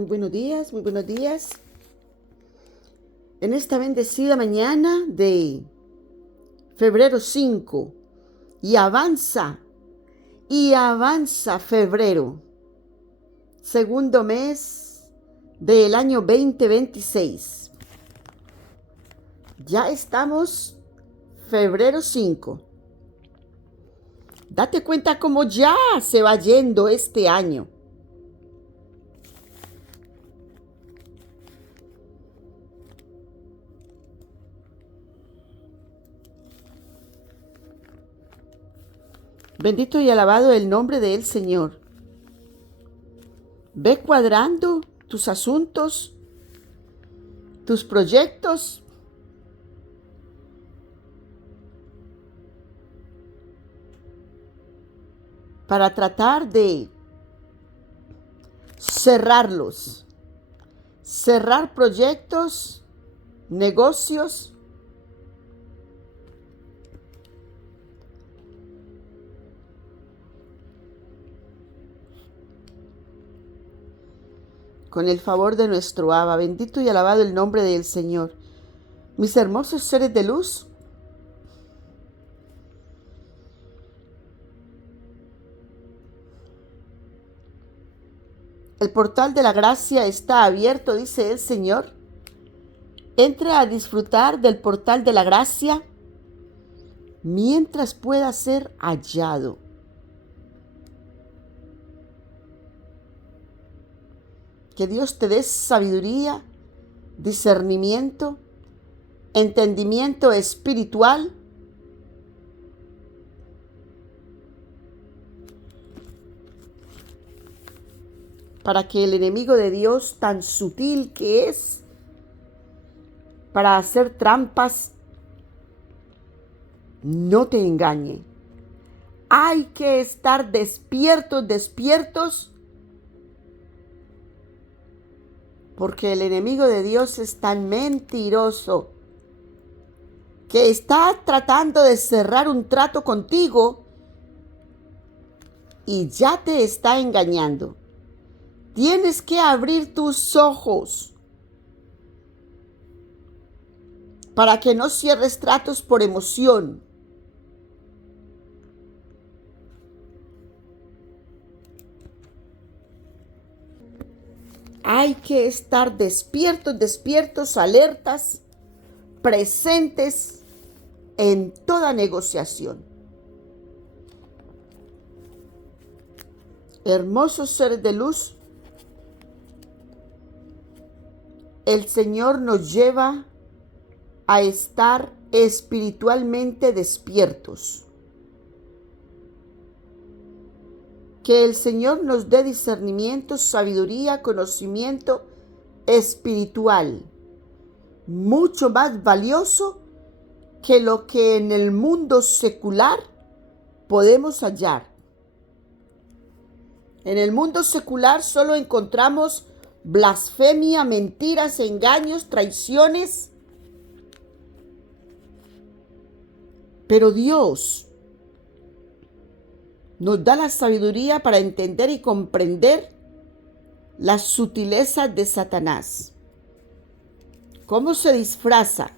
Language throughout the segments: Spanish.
Muy buenos días, muy buenos días. En esta bendecida mañana de febrero 5 y avanza febrero, segundo mes del año 2026. Ya estamos febrero 5. Date cuenta cómo ya se va yendo este año. Bendito y alabado el nombre del Señor. Ve cuadrando tus asuntos, tus proyectos, para tratar de cerrarlos. Cerrar proyectos, negocios, con el favor de nuestro Abba. Bendito y alabado el nombre del Señor. Mis hermosos seres de luz, el portal de la gracia está abierto, dice el Señor. Entra a disfrutar del portal de la gracia mientras pueda ser hallado. Que Dios te dé sabiduría, discernimiento, entendimiento espiritual para que el enemigo de Dios, tan sutil que es para hacer trampas, no te engañe. Hay que estar despiertos, porque el enemigo de Dios es tan mentiroso que está tratando de cerrar un trato contigo y ya te está engañando. Tienes que abrir tus ojos para que no cierres tratos por emoción. Hay que estar despiertos, alertas, presentes en toda negociación. Hermosos seres de luz, el Señor nos lleva a estar espiritualmente despiertos. Que el Señor nos dé discernimiento, sabiduría, conocimiento espiritual, mucho más valioso que lo que en el mundo secular podemos hallar. En el mundo secular solo encontramos blasfemia, mentiras, engaños, traiciones. Pero Dios nos da la sabiduría para entender y comprender las sutilezas de Satanás. ¿Cómo se disfraza?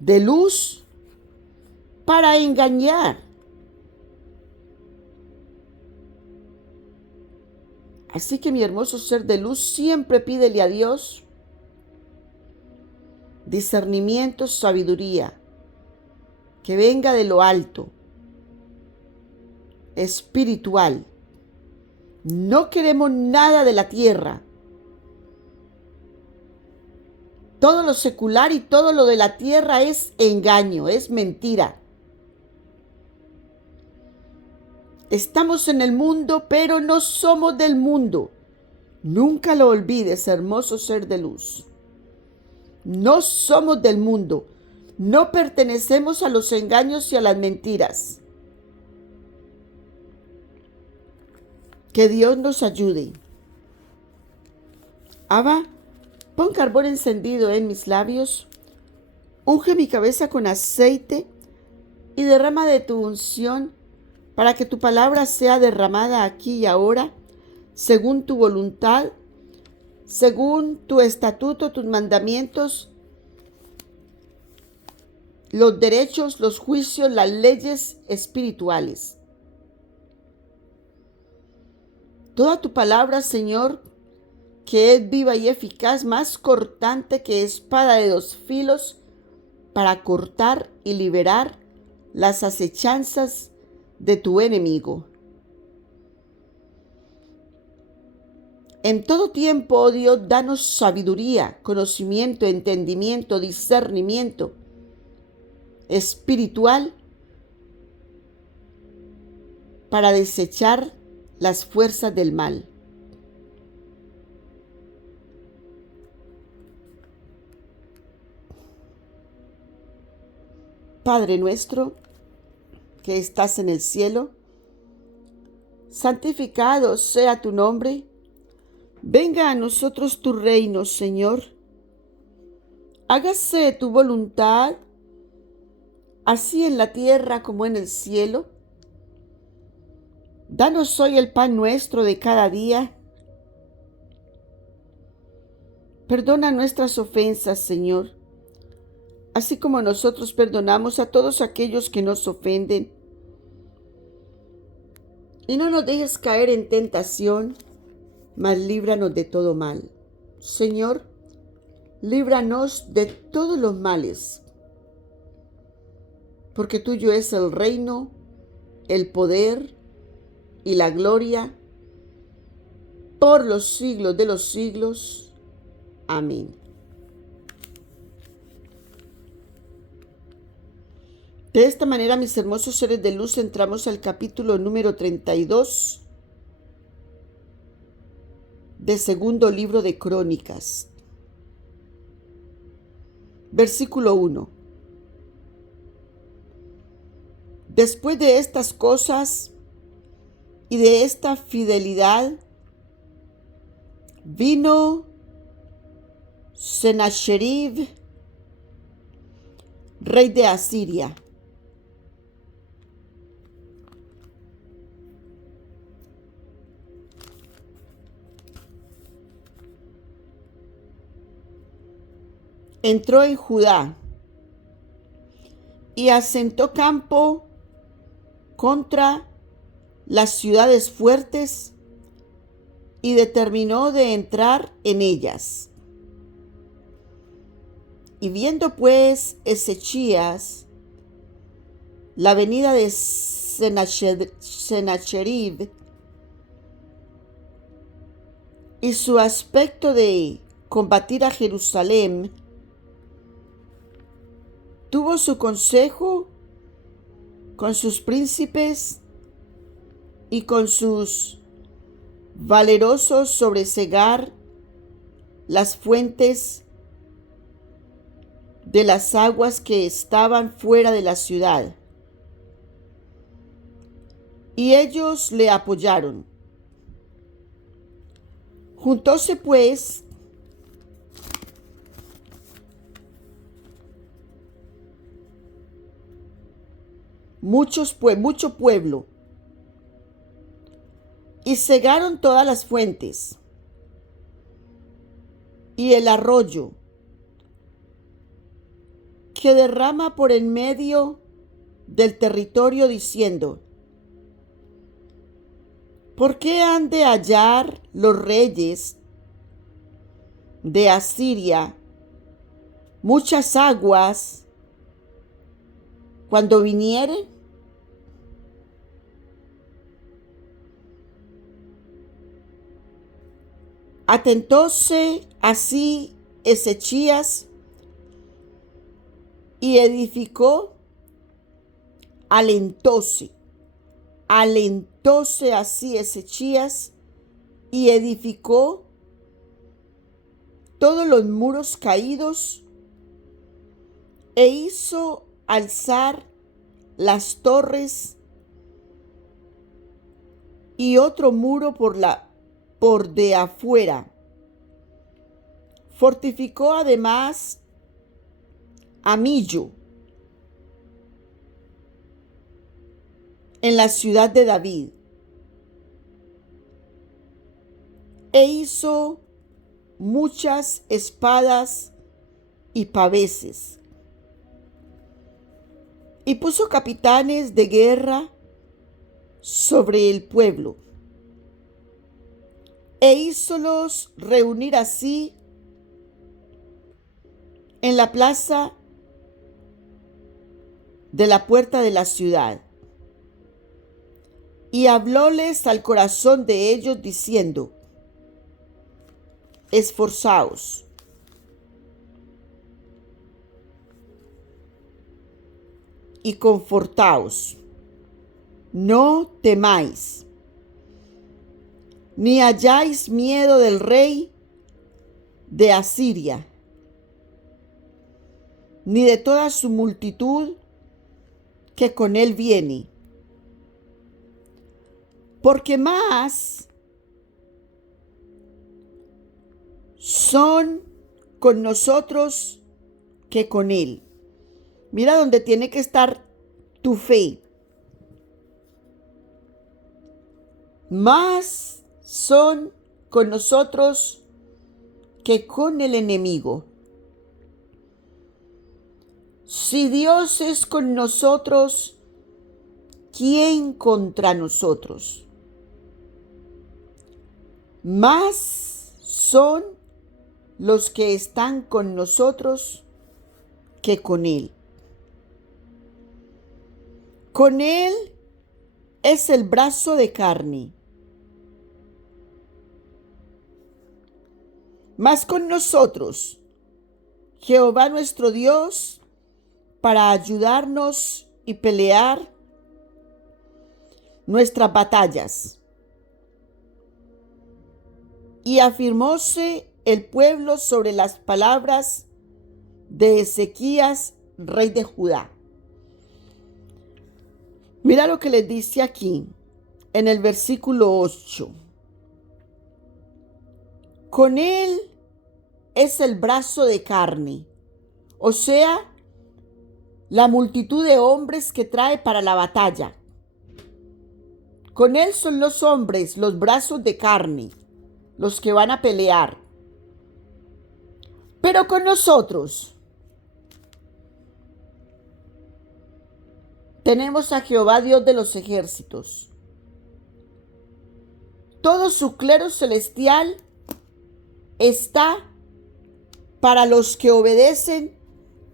De luz para engañar. Así que mi hermoso ser de luz, siempre pídele a Dios discernimiento, sabiduría, que venga de lo alto, espiritual. No queremos nada de la tierra. Todo lo secular y todo lo de la tierra es engaño, es mentira. Estamos en el mundo, pero no somos del mundo. Nunca lo olvides, hermoso ser de luz. No somos del mundo. No pertenecemos a los engaños y a las mentiras. Que Dios nos ayude. Abba, pon carbón encendido en mis labios, unge mi cabeza con aceite y derrama de tu unción para que tu palabra sea derramada aquí y ahora, según tu voluntad, según tu estatuto, tus mandamientos, los derechos, los juicios, las leyes espirituales. Toda tu palabra, Señor, que es viva y eficaz, más cortante que espada de dos filos, para cortar y liberar las acechanzas de tu enemigo. En todo tiempo, oh Dios, danos sabiduría, conocimiento, entendimiento, discernimiento espiritual para desechar las fuerzas del mal. Padre nuestro, que estás en el cielo, santificado sea tu nombre. Venga a nosotros tu reino, Señor. Hágase tu voluntad, así en la tierra como en el cielo. Danos hoy el pan nuestro de cada día. Perdona nuestras ofensas, Señor, así como nosotros perdonamos a todos aquellos que nos ofenden. Y no nos dejes caer en tentación, mas líbranos de todo mal. Señor, líbranos de todos los males, porque tuyo es el reino, el poder y la gloria por los siglos de los siglos. Amén. De esta manera, mis hermosos seres de luz, entramos al capítulo número 32 del segundo libro de Crónicas. Versículo 1. Después de estas cosas y de esta fidelidad, vino Sennacherib, rey de Asiria. Entró en Judá y asentó campo contra las ciudades fuertes y determinó de entrar en ellas. Y viendo pues Ezechías la venida de Sennacherib y su aspecto de combatir a Jerusalén, tuvo su consejo con sus príncipes y con sus valerosos sobre cegar las fuentes de las aguas que estaban fuera de la ciudad. Y ellos le apoyaron. Juntóse pues mucho pueblo, y cegaron todas las fuentes y el arroyo que derrama por en medio del territorio, diciendo: ¿por qué han de hallar los reyes de Asiria muchas aguas cuando vinieren? Atentóse así Ezechías y edificó, alentóse así Ezechías y edificó todos los muros caídos e hizo alzar las torres y otro muro por de afuera. Fortificó además a Millo en la ciudad de David, e hizo muchas espadas y paveses. Y puso capitanes de guerra sobre el pueblo, e hízolos reunir así en la plaza de la puerta de la ciudad. Y hablóles al corazón de ellos diciendo: esforzaos y confortaos, no temáis, ni hayáis miedo del rey de Asiria, ni de toda su multitud que con él viene. Porque más son con nosotros que con él. Mira dónde tiene que estar tu fe. Más son con nosotros que con el enemigo. Si Dios es con nosotros, ¿quién contra nosotros? Más son los que están con nosotros que con Él. Con Él es el brazo de carne, más con nosotros, Jehová nuestro Dios, para ayudarnos y pelear nuestras batallas. Y afirmóse el pueblo sobre las palabras de Ezequías, rey de Judá. Mira lo que les dice aquí en el versículo 8. Con él es el brazo de carne, o sea, la multitud de hombres que trae para la batalla. Con él son los hombres, los brazos de carne, los que van a pelear. Pero con nosotros tenemos a Jehová Dios de los ejércitos. Todo su clero celestial está para los que obedecen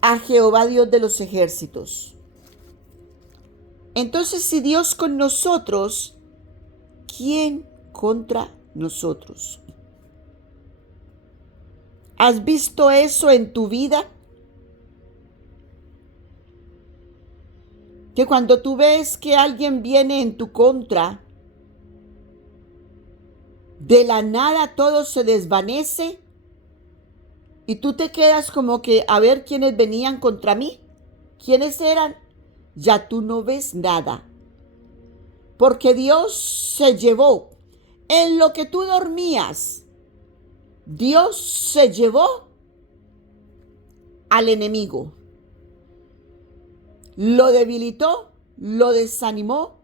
a Jehová Dios de los ejércitos. Entonces, si Dios con nosotros, ¿quién contra nosotros? ¿Has visto eso en tu vida? Que cuando tú ves que alguien viene en tu contra, de la nada todo se desvanece y tú te quedas como que a ver quiénes venían contra mí, quiénes eran. Ya tú no ves nada, porque Dios se llevó en lo que tú dormías. Dios se llevó al enemigo, lo debilitó, lo desanimó,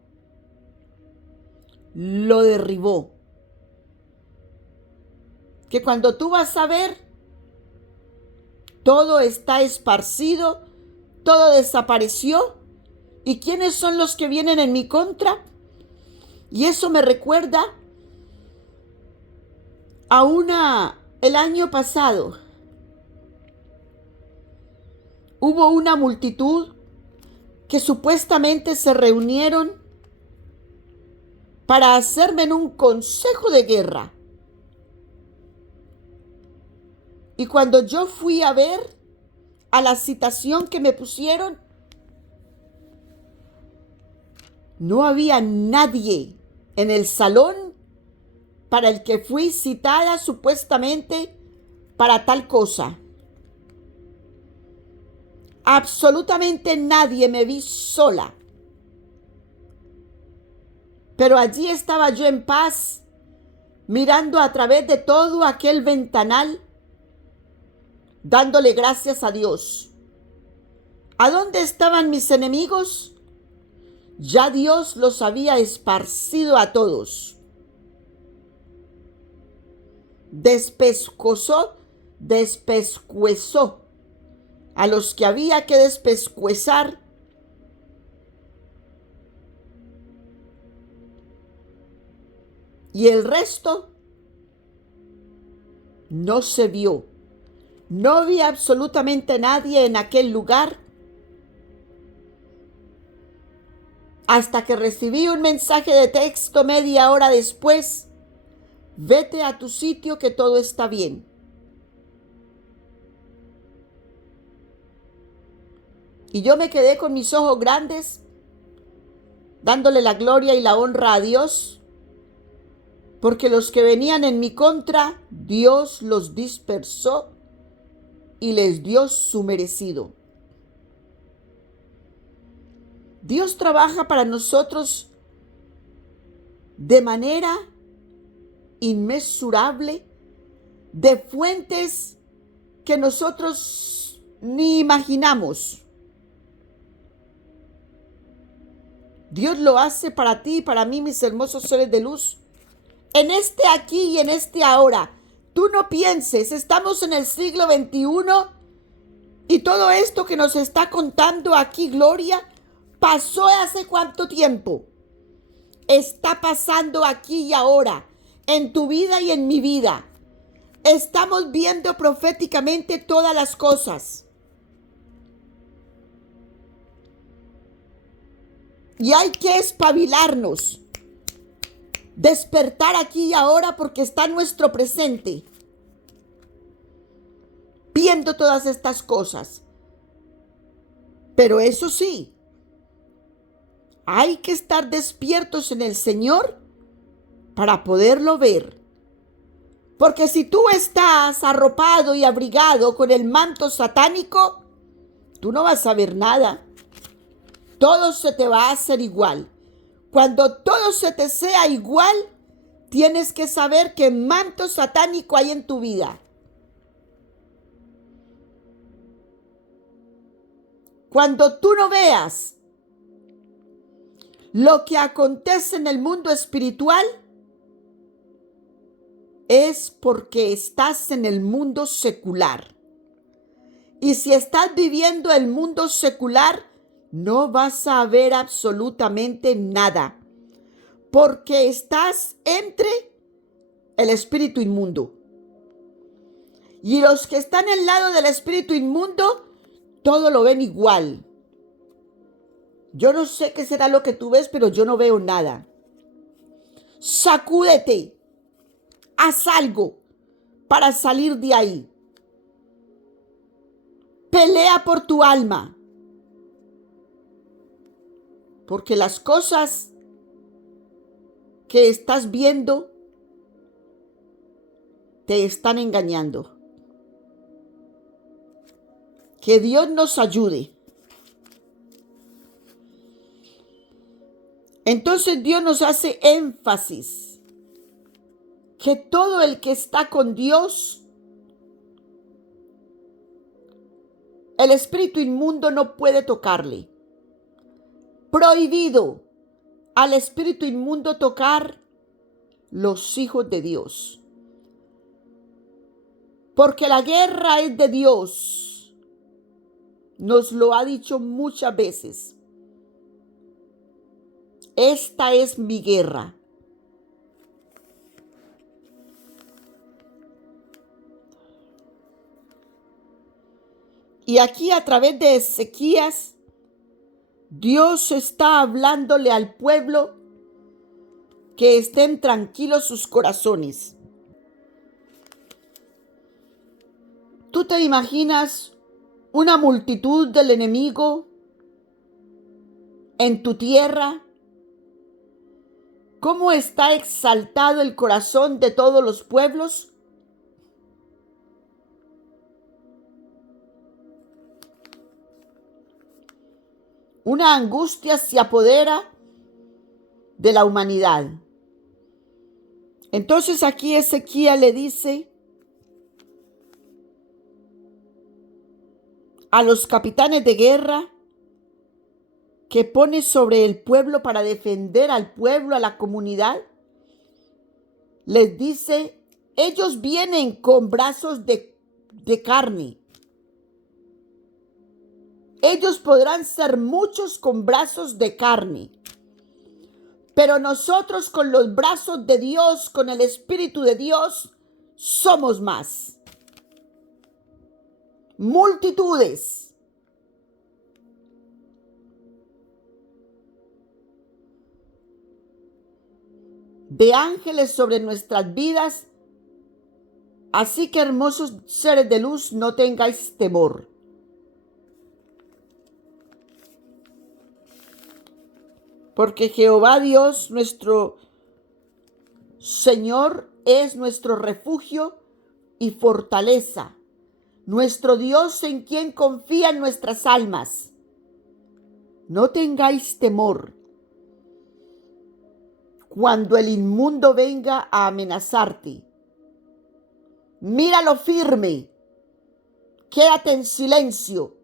lo derribó. Que cuando tú vas a ver, todo está esparcido, todo desapareció. ¿Y quiénes son los que vienen en mi contra? Y eso me recuerda a el año pasado. Hubo una multitud que supuestamente se reunieron para hacerme en un consejo de guerra. Y cuando yo fui a ver a la citación que me pusieron, no había nadie en el salón para el que fui citada supuestamente para tal cosa. Absolutamente nadie, me vi sola. Pero allí estaba yo en paz, mirando a través de todo aquel ventanal, dándole gracias a Dios. ¿A dónde estaban mis enemigos? Ya Dios los había esparcido a todos. despescuezó a los que había que despescuezar, y el resto no se vio. No había absolutamente nadie en aquel lugar hasta que recibí un mensaje de texto media hora después: vete a tu sitio, que todo está bien. Y yo me quedé con mis ojos grandes, dándole la gloria y la honra a Dios, porque los que venían en mi contra, Dios los dispersó y les dio su merecido. Dios trabaja para nosotros de manera inmesurable, de fuentes que nosotros ni imaginamos. Dios lo hace para ti y para mí, mis hermosos seres de luz, en este aquí y en este ahora. Tú no pienses, estamos en el siglo XXI y todo esto que nos está contando aquí Gloria pasó hace cuánto tiempo. Está pasando aquí y ahora, en tu vida y en mi vida. Estamos viendo proféticamente todas las cosas. Y hay que espabilarnos, despertar aquí y ahora, porque está en nuestro presente, viendo todas estas cosas. Pero eso sí, hay que estar despiertos en el Señor para poderlo ver. Porque si tú estás arropado y abrigado con el manto satánico, tú no vas a ver nada. Todo se te va a hacer igual. Cuando todo se te sea igual, tienes que saber qué manto satánico hay en tu vida. Cuando tú no veas lo que acontece en el mundo espiritual, es porque estás en el mundo secular. Y si estás viviendo el mundo secular, no vas a ver absolutamente nada, porque estás entre el espíritu inmundo. Y los que están al lado del espíritu inmundo, todo lo ven igual. Yo no sé qué será lo que tú ves, pero yo no veo nada. Sacúdete, haz algo para salir de ahí. Pelea por tu alma. Porque las cosas que estás viendo te están engañando. Que Dios nos ayude. Entonces Dios nos hace énfasis que todo el que está con Dios, el espíritu inmundo no puede tocarle. Prohibido al espíritu inmundo tocar los hijos de Dios. Porque la guerra es de Dios. Nos lo ha dicho muchas veces. Esta es mi guerra. Y aquí a través de Ezequías, Dios está hablándole al pueblo que estén tranquilos sus corazones. ¿Tú te imaginas una multitud del enemigo en tu tierra? ¿Cómo está exaltado el corazón de todos los pueblos? Una angustia se apodera de la humanidad. Entonces aquí Ezequiel le dice a los capitanes de guerra que pone sobre el pueblo para defender al pueblo, a la comunidad, les dice ellos vienen con brazos de carne. Ellos podrán ser muchos con brazos de carne, pero nosotros con los brazos de Dios, con el Espíritu de Dios, somos más. Multitudes. De ángeles sobre nuestras vidas. Así que, hermosos seres de luz, no tengáis temor. Porque Jehová Dios, nuestro Señor, es nuestro refugio y fortaleza, nuestro Dios en quien confían nuestras almas. No tengáis temor cuando el inmundo venga a amenazarte. Míralo firme, quédate en silencio,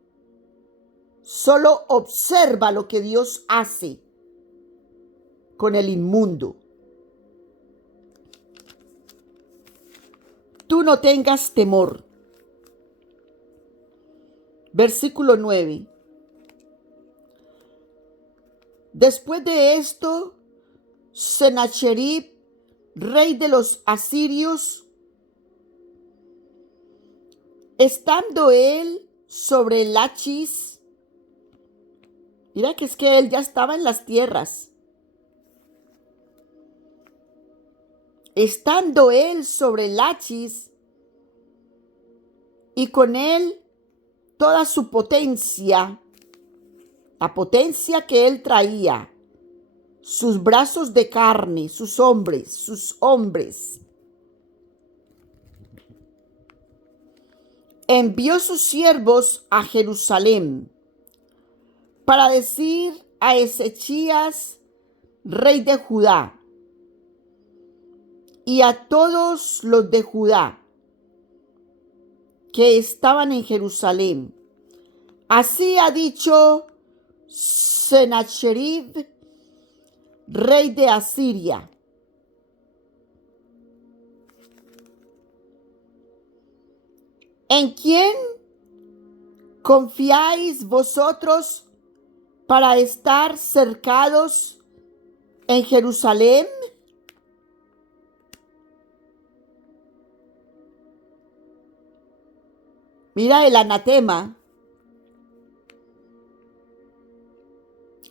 solo observa lo que Dios hace con el inmundo. Tú no tengas temor. Versículo 9. Después de esto, Sennacherib, rey de los asirios, estando él sobre Lachis, mira que es que él ya estaba en las tierras. Estando él sobre Lachis y con él toda su potencia, la potencia que él traía, sus brazos de carne, sus hombres, envió sus siervos a Jerusalén para decir a Ezechías, rey de Judá, y a todos los de Judá que estaban en Jerusalén: así ha dicho Sennacherib, rey de Asiria: ¿en quién confiáis vosotros para estar cercados en Jerusalén? Mira el anatema,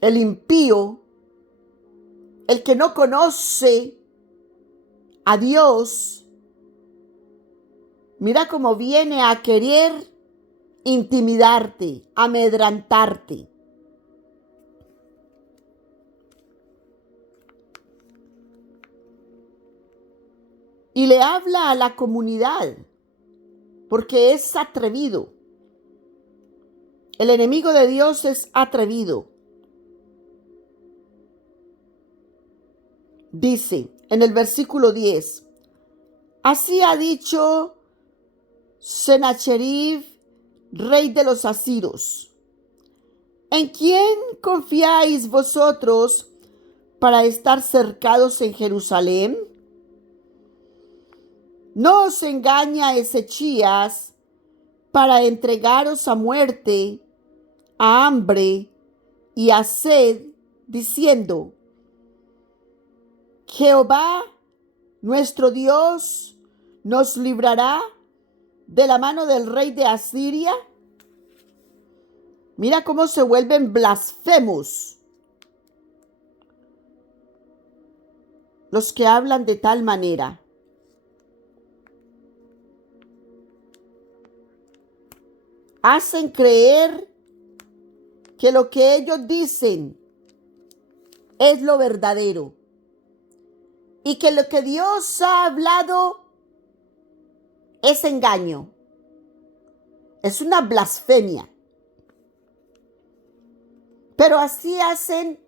el impío, el que no conoce a Dios. Mira cómo viene a querer intimidarte, amedrentarte. Y le habla a la comunidad, porque es atrevido. El enemigo de Dios es atrevido. Dice en el versículo 10, así ha dicho Sennacherib, rey de los asirios: ¿en quién confiáis vosotros para estar cercados en Jerusalén? No os engaña Ezechías para entregaros a muerte, a hambre y a sed, diciendo: Jehová, nuestro Dios, nos librará de la mano del rey de Asiria. Mira cómo se vuelven blasfemos los que hablan de tal manera. Hacen creer que lo que ellos dicen es lo verdadero y que lo que Dios ha hablado es engaño. Es una blasfemia. Pero así hacen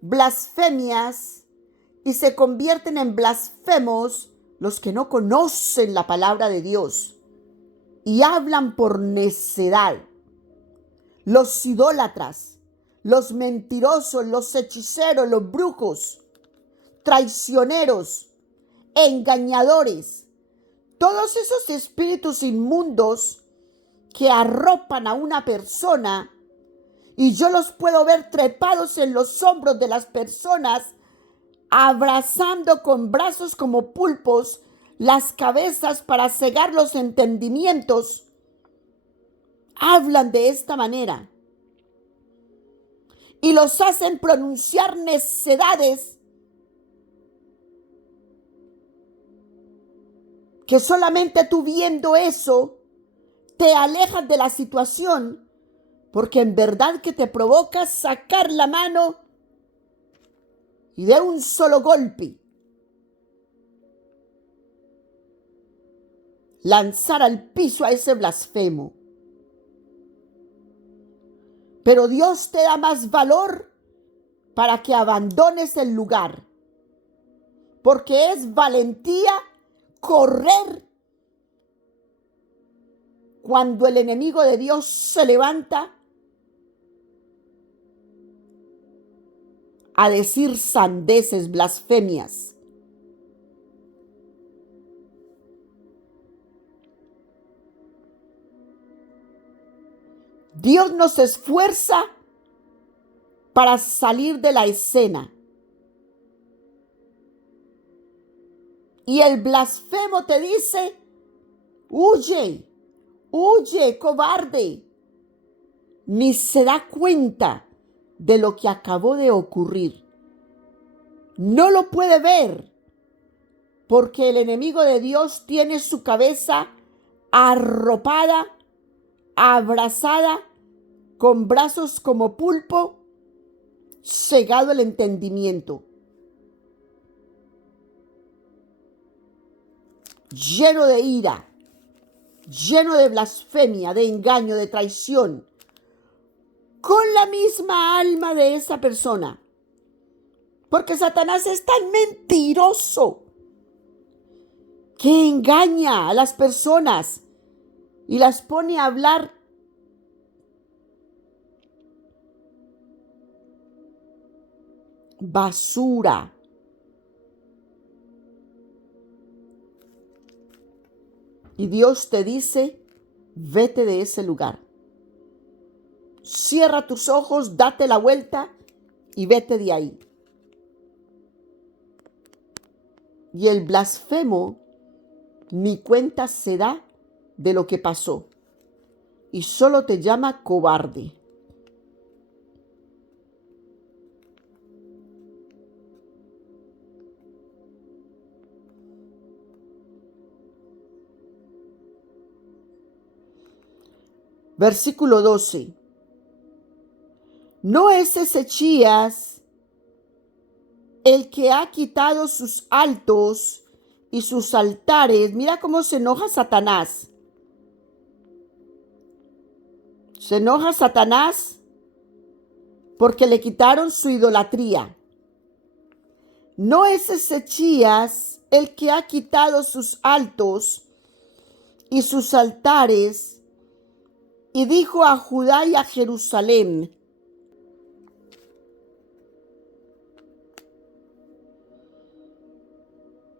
blasfemias y se convierten en blasfemos los que no conocen la palabra de Dios y hablan por necedad. Los idólatras, los mentirosos, los hechiceros, los brujos, traicioneros, engañadores, todos esos espíritus inmundos que arropan a una persona, y yo los puedo ver trepados en los hombros de las personas, abrazando con brazos como pulpos las cabezas para cegar los entendimientos, hablan de esta manera y los hacen pronunciar necedades que solamente tú viendo eso te alejas de la situación, porque en verdad que te provoca sacar la mano y de un solo golpe lanzar al piso a ese blasfemo. Pero Dios te da más valor para que abandones el lugar, porque es valentía correr cuando el enemigo de Dios se levanta a decir sandeces, blasfemias. Dios nos esfuerza para salir de la escena. Y el blasfemo te dice: huye, huye, cobarde. Ni se da cuenta de lo que acabó de ocurrir. No lo puede ver porque el enemigo de Dios tiene su cabeza arropada, abrazada, con brazos como pulpo, cegado el entendimiento, lleno de ira, lleno de blasfemia, de engaño, de traición, con la misma alma de esa persona. Porque Satanás es tan mentiroso que engaña a las personas y las pone a hablar basura. Y Dios te dice: vete de ese lugar. Cierra tus ojos, date la vuelta y vete de ahí. Y el blasfemo ni cuenta se da de lo que pasó y solo te llama cobarde. Versículo 12. ¿No es Ezechías el que ha quitado sus altos y sus altares? Mira cómo se enoja Satanás. Se enoja Satanás porque le quitaron su idolatría. ¿No es Ezechías el que ha quitado sus altos y sus altares y dijo a Judá y a Jerusalén: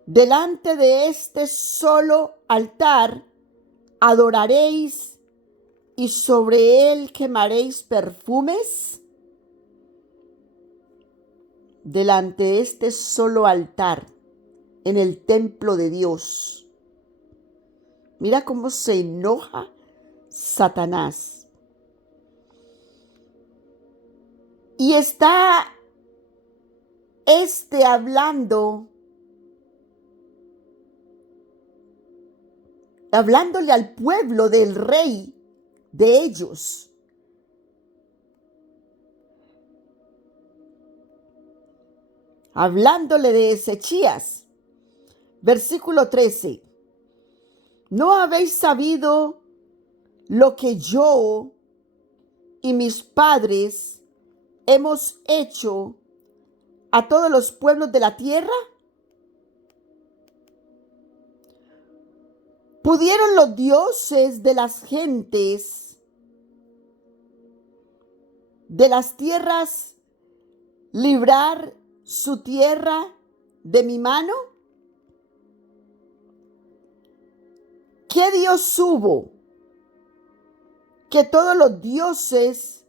delante de este solo altar adoraréis y sobre él quemaréis perfumes? Delante de este solo altar en el templo de Dios. Mira cómo se enoja Satanás. Y está hablándole al pueblo del rey de ellos. Hablándole de Ezechías. Versículo 13. ¿No habéis sabido lo que yo y mis padres hemos hecho a todos los pueblos de la tierra? ¿Pudieron los dioses de las gentes de las tierras librar su tierra de mi mano? ¿Qué Dios hubo que todos los dioses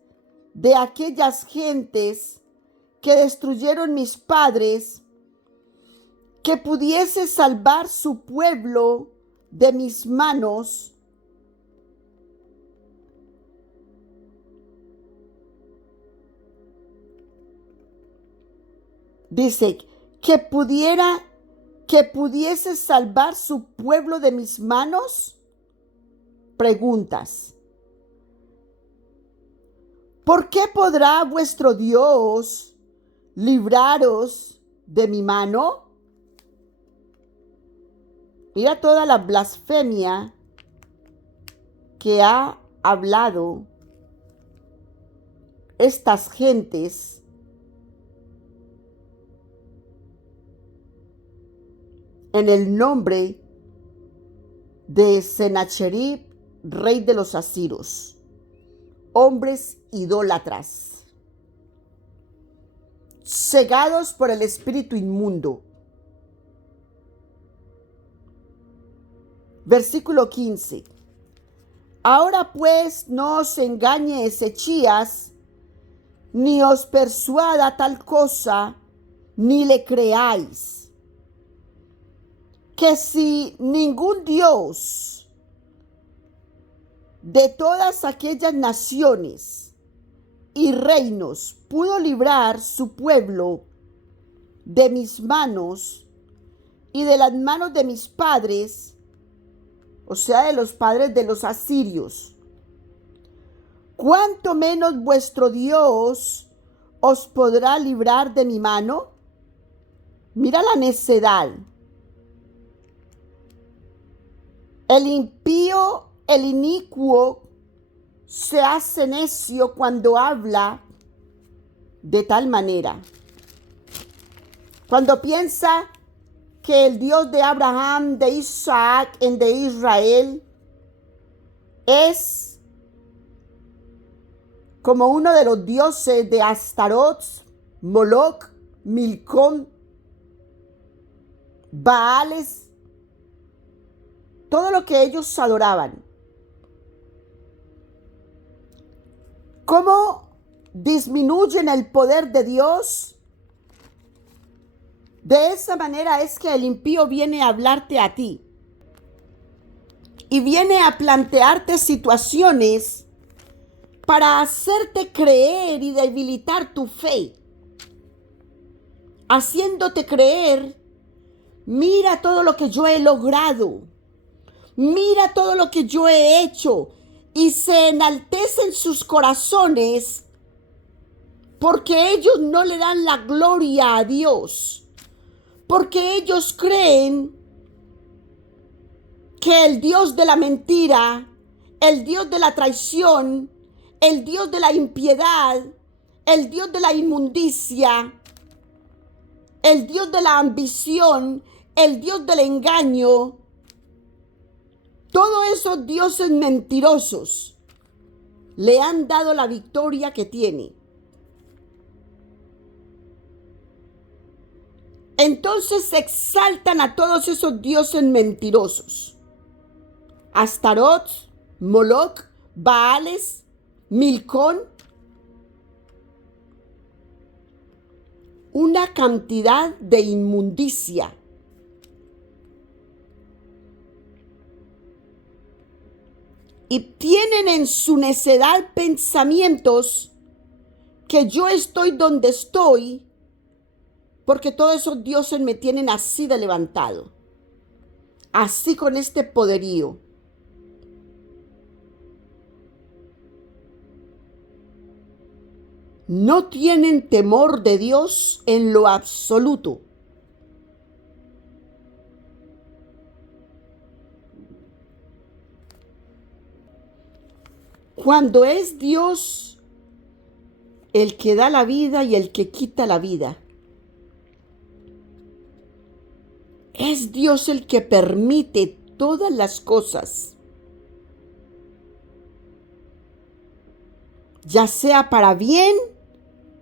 de aquellas gentes que destruyeron mis padres, que pudiese salvar su pueblo de mis manos? Dice, que pudiese salvar su pueblo de mis manos. Preguntas. ¿Por qué podrá vuestro Dios libraros de mi mano? Mira toda la blasfemia que ha hablado estas gentes en el nombre de Sennacherib, rey de los asirios, hombres idólatras, cegados por el espíritu inmundo. Versículo 15. Ahora pues no os engañe Ezechías, ni os persuada tal cosa, ni le creáis, que si ningún Dios de todas aquellas naciones y reinos pudo librar su pueblo de mis manos y de las manos de mis padres, o sea, de los padres de los asirios, ¿cuánto menos vuestro Dios os podrá librar de mi mano? Mira la necedad. El impío, el inicuo, se hace necio cuando habla de tal manera. Cuando piensa que el Dios de Abraham, de Isaac y de Israel es como uno de los dioses de Astarot, Moloch, Milcom, Baales, todo lo que ellos adoraban. ¿Cómo disminuyen el poder de Dios? De esa manera es que el impío viene a hablarte a ti y viene a plantearte situaciones para hacerte creer y debilitar tu fe, haciéndote creer, mira todo lo que yo he logrado, mira todo lo que yo he hecho, y se enaltecen sus corazones porque ellos no le dan la gloria a Dios, porque ellos creen que el Dios de la mentira, el Dios de la traición, el Dios de la impiedad, el Dios de la inmundicia, el Dios de la ambición, el Dios del engaño, todos esos dioses mentirosos le han dado la victoria que tiene. Entonces se exaltan a todos esos dioses mentirosos. Astarot, Moloch, Baales, Milcón. Una cantidad de inmundicia. Y tienen en su necedad pensamientos que yo estoy donde estoy porque todos esos dioses me tienen así de levantado, así con este poderío. No tienen temor de Dios en lo absoluto. Cuando es Dios el que da la vida y el que quita la vida, es Dios el que permite todas las cosas, ya sea para bien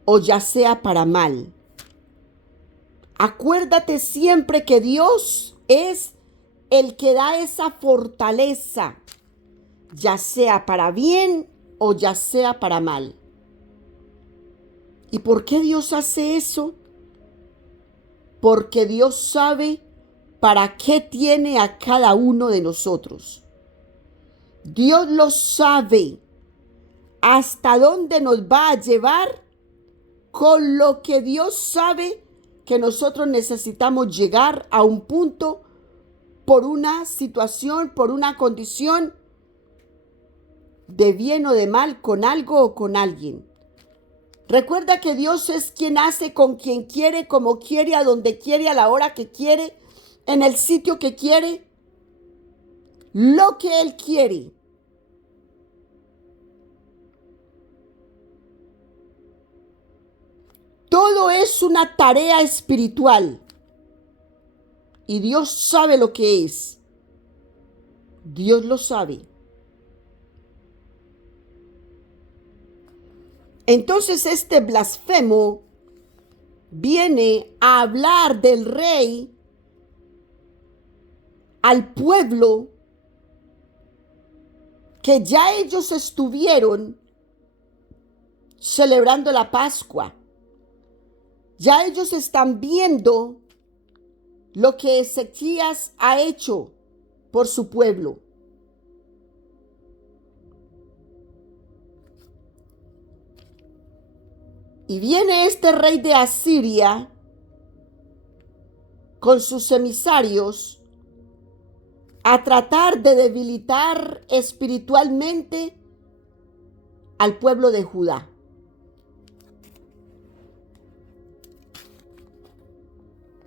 o ya sea para mal. Acuérdate siempre que Dios es el que da esa fortaleza, ya sea para bien o ya sea para mal. ¿Y por qué Dios hace eso? Porque Dios sabe para qué tiene a cada uno de nosotros. Dios lo sabe hasta dónde nos va a llevar con lo que Dios sabe que nosotros necesitamos llegar a un punto por una situación, por una condición de bien o de mal, con algo o con alguien. Recuerda que Dios es quien hace con quien quiere, como quiere, a donde quiere, a la hora que quiere, en el sitio que quiere, lo que Él quiere. Todo es una tarea espiritual y Dios sabe lo que es. Dios lo sabe. Entonces este blasfemo viene a hablar del rey al pueblo que ya ellos estuvieron celebrando la Pascua. Ya ellos están viendo lo que Ezequías ha hecho por su pueblo. Y viene este rey de Asiria con sus emisarios a tratar de debilitar espiritualmente al pueblo de Judá.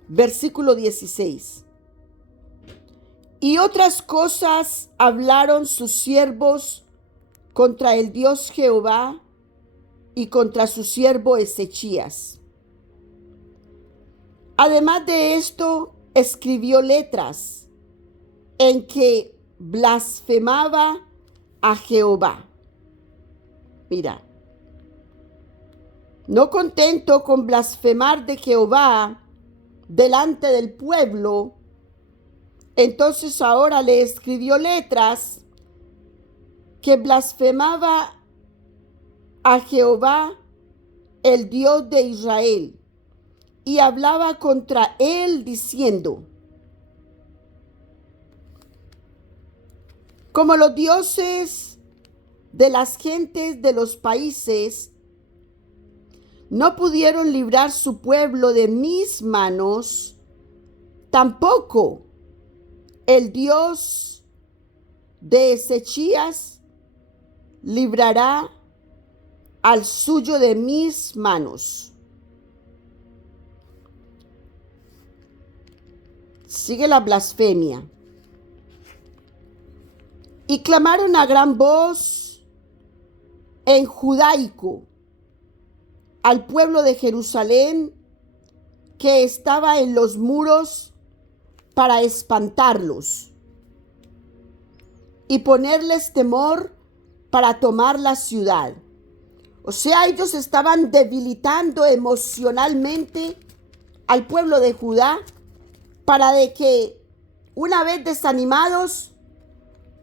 Versículo 16. Y otras cosas hablaron sus siervos contra el Dios Jehová y contra su siervo Ezechías. Además de esto, escribió letras en que blasfemaba a Jehová. Mira, no contento con blasfemar de Jehová delante del pueblo, entonces ahora le escribió letras que blasfemaba a Jehová, el Dios de Israel, y hablaba contra él diciendo: como los dioses de las gentes de los países no pudieron librar su pueblo de mis manos, tampoco el Dios de Ezechías librará al suyo de mis manos. Sigue la blasfemia. Y clamaron a gran voz en judaico al pueblo de Jerusalén que estaba en los muros para espantarlos y ponerles temor para tomar la ciudad. O sea, ellos estaban debilitando emocionalmente al pueblo de Judá para de que, una vez desanimados,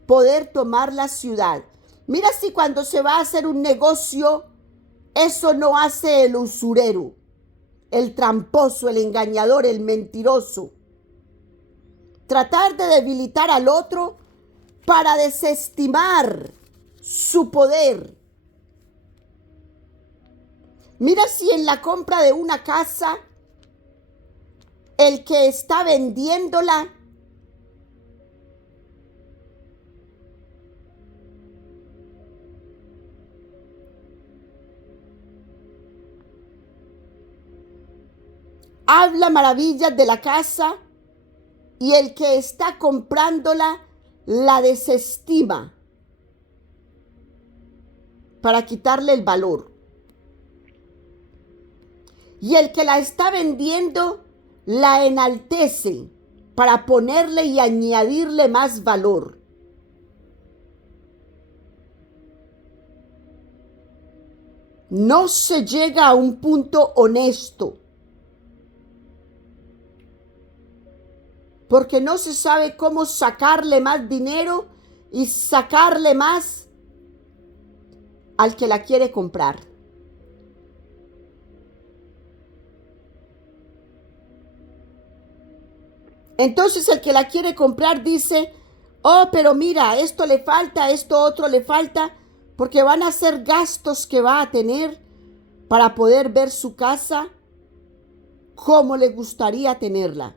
poder tomar la ciudad. Mira si cuando se va a hacer un negocio, eso no hace el usurero, el tramposo, el engañador, el mentiroso. Tratar de debilitar al otro para desestimar su poder. Mira si en la compra de una casa, el que está vendiéndola habla maravillas de la casa y el que está comprándola la desestima para quitarle el valor. Y el que la está vendiendo la enaltece para ponerle y añadirle más valor. No se llega a un punto honesto. porque no se sabe cómo sacarle más dinero y sacarle más al que la quiere comprar. Entonces el que la quiere comprar dice, oh, pero mira, esto le falta, esto otro le falta, porque van a ser gastos que va a tener para poder ver su casa como le gustaría tenerla.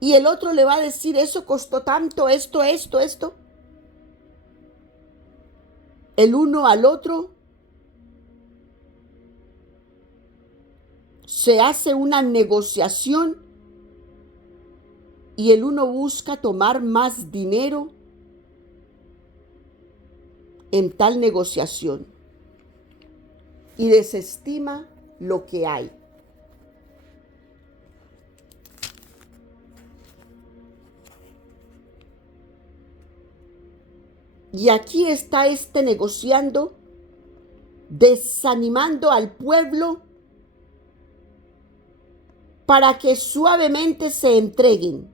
Y el otro le va a decir, eso costó tanto, esto. El uno al otro se hace una negociación y el uno busca tomar más dinero en tal negociación y desestima lo que hay. Y aquí está negociando, desanimando al pueblo para que suavemente se entreguen.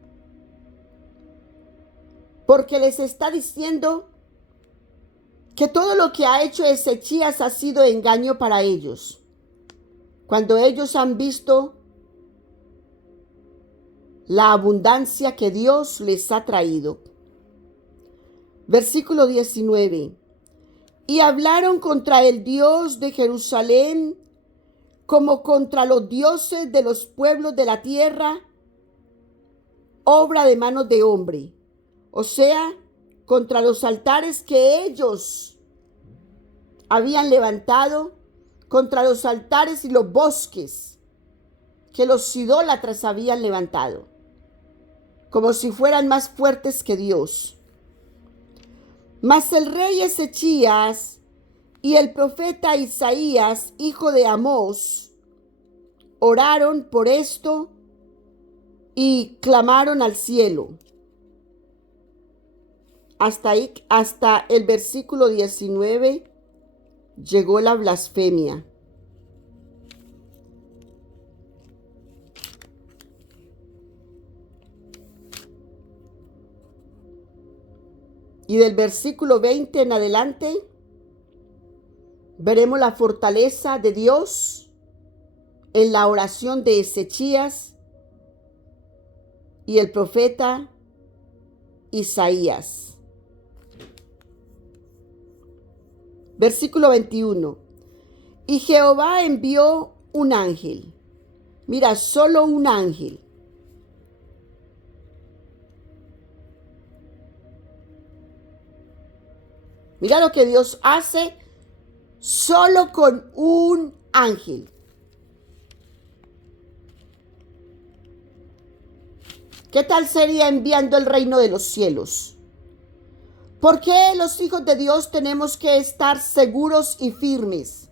Porque les está diciendo que todo lo que ha hecho Ezechías ha sido engaño para ellos. Cuando ellos han visto la abundancia que Dios les ha traído. Versículo 19. Y hablaron contra el Dios de Jerusalén como contra los dioses de los pueblos de la tierra, obra de manos de hombre. O sea, contra los altares que ellos habían levantado, contra los altares y los bosques que los idólatras habían levantado, como si fueran más fuertes que Dios. Mas el rey Ezechías y el profeta Isaías, hijo de Amós, oraron por esto y clamaron al cielo. Hasta ahí, hasta el versículo 19, llegó la blasfemia. Y del versículo 20 en adelante, veremos la fortaleza de Dios en la oración de Ezechías y el profeta Isaías. Versículo 21. Y Jehová envió un ángel. Mira, solo un ángel. Mira lo que Dios hace solo con un ángel. ¿Qué tal sería enviando el reino de los cielos? ¿Por qué los hijos de Dios tenemos que estar seguros y firmes?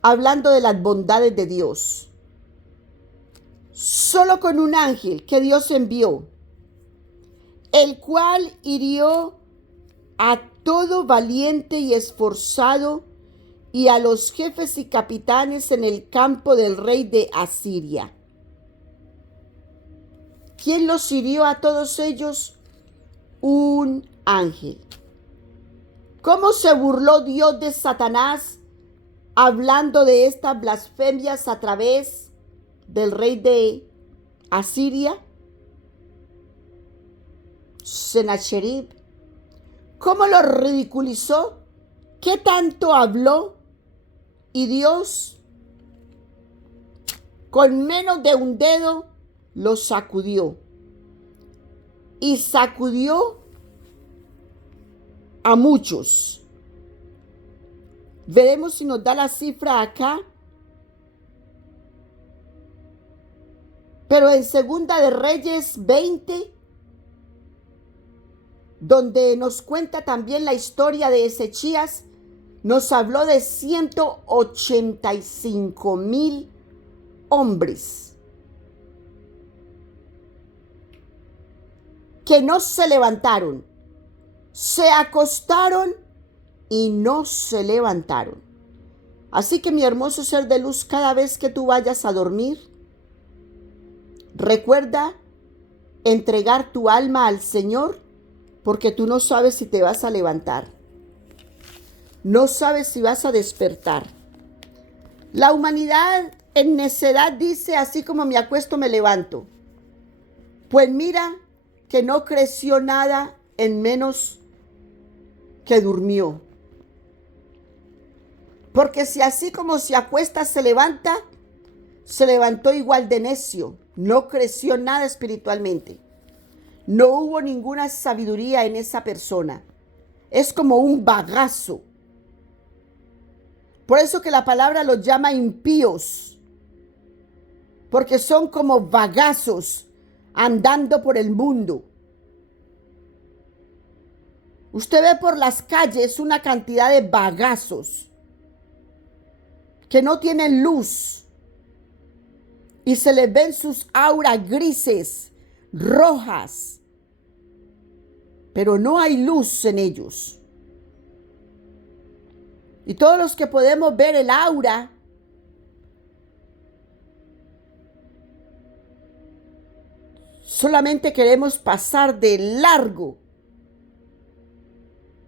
Hablando de las bondades de Dios. Solo con un ángel que Dios envió, el cual hirió a todo valiente y esforzado y a los jefes y capitanes en el campo del rey de Asiria. ¿Quién los hirió a todos ellos? Un ángel. ¿Cómo se burló Dios de Satanás hablando de estas blasfemias a través del rey de Asiria? Sennacherib. ¿Cómo lo ridiculizó? ¿Qué tanto habló? Y Dios, con menos de un dedo, lo sacudió. Y sacudió a muchos. Veremos si nos da la cifra acá. Pero en Segunda de Reyes 20, donde nos cuenta también la historia de Ezechías, nos habló de 185,000 hombres que no se levantaron, se acostaron y no se levantaron. Así que mi hermoso ser de luz, cada vez que tú vayas a dormir, Recuerda entregar tu alma al Señor, porque tú no sabes si te vas a levantar. No sabes si vas a despertar. La humanidad en necedad dice: así como me acuesto, me levanto. Pues mira que no creció nada en menos que durmió. Porque si así como se acuesta se levanta, se levantó igual de necio. No creció nada espiritualmente. No hubo ninguna sabiduría en esa persona. Es como un bagazo. Por eso que la palabra los llama impíos. Porque son como bagazos andando por el mundo. Usted ve por las calles una cantidad de bagazos que no tienen luz y se les ven sus auras grises, rojas, pero no hay luz en ellos. Y todos los que podemos ver el aura, solamente queremos pasar de largo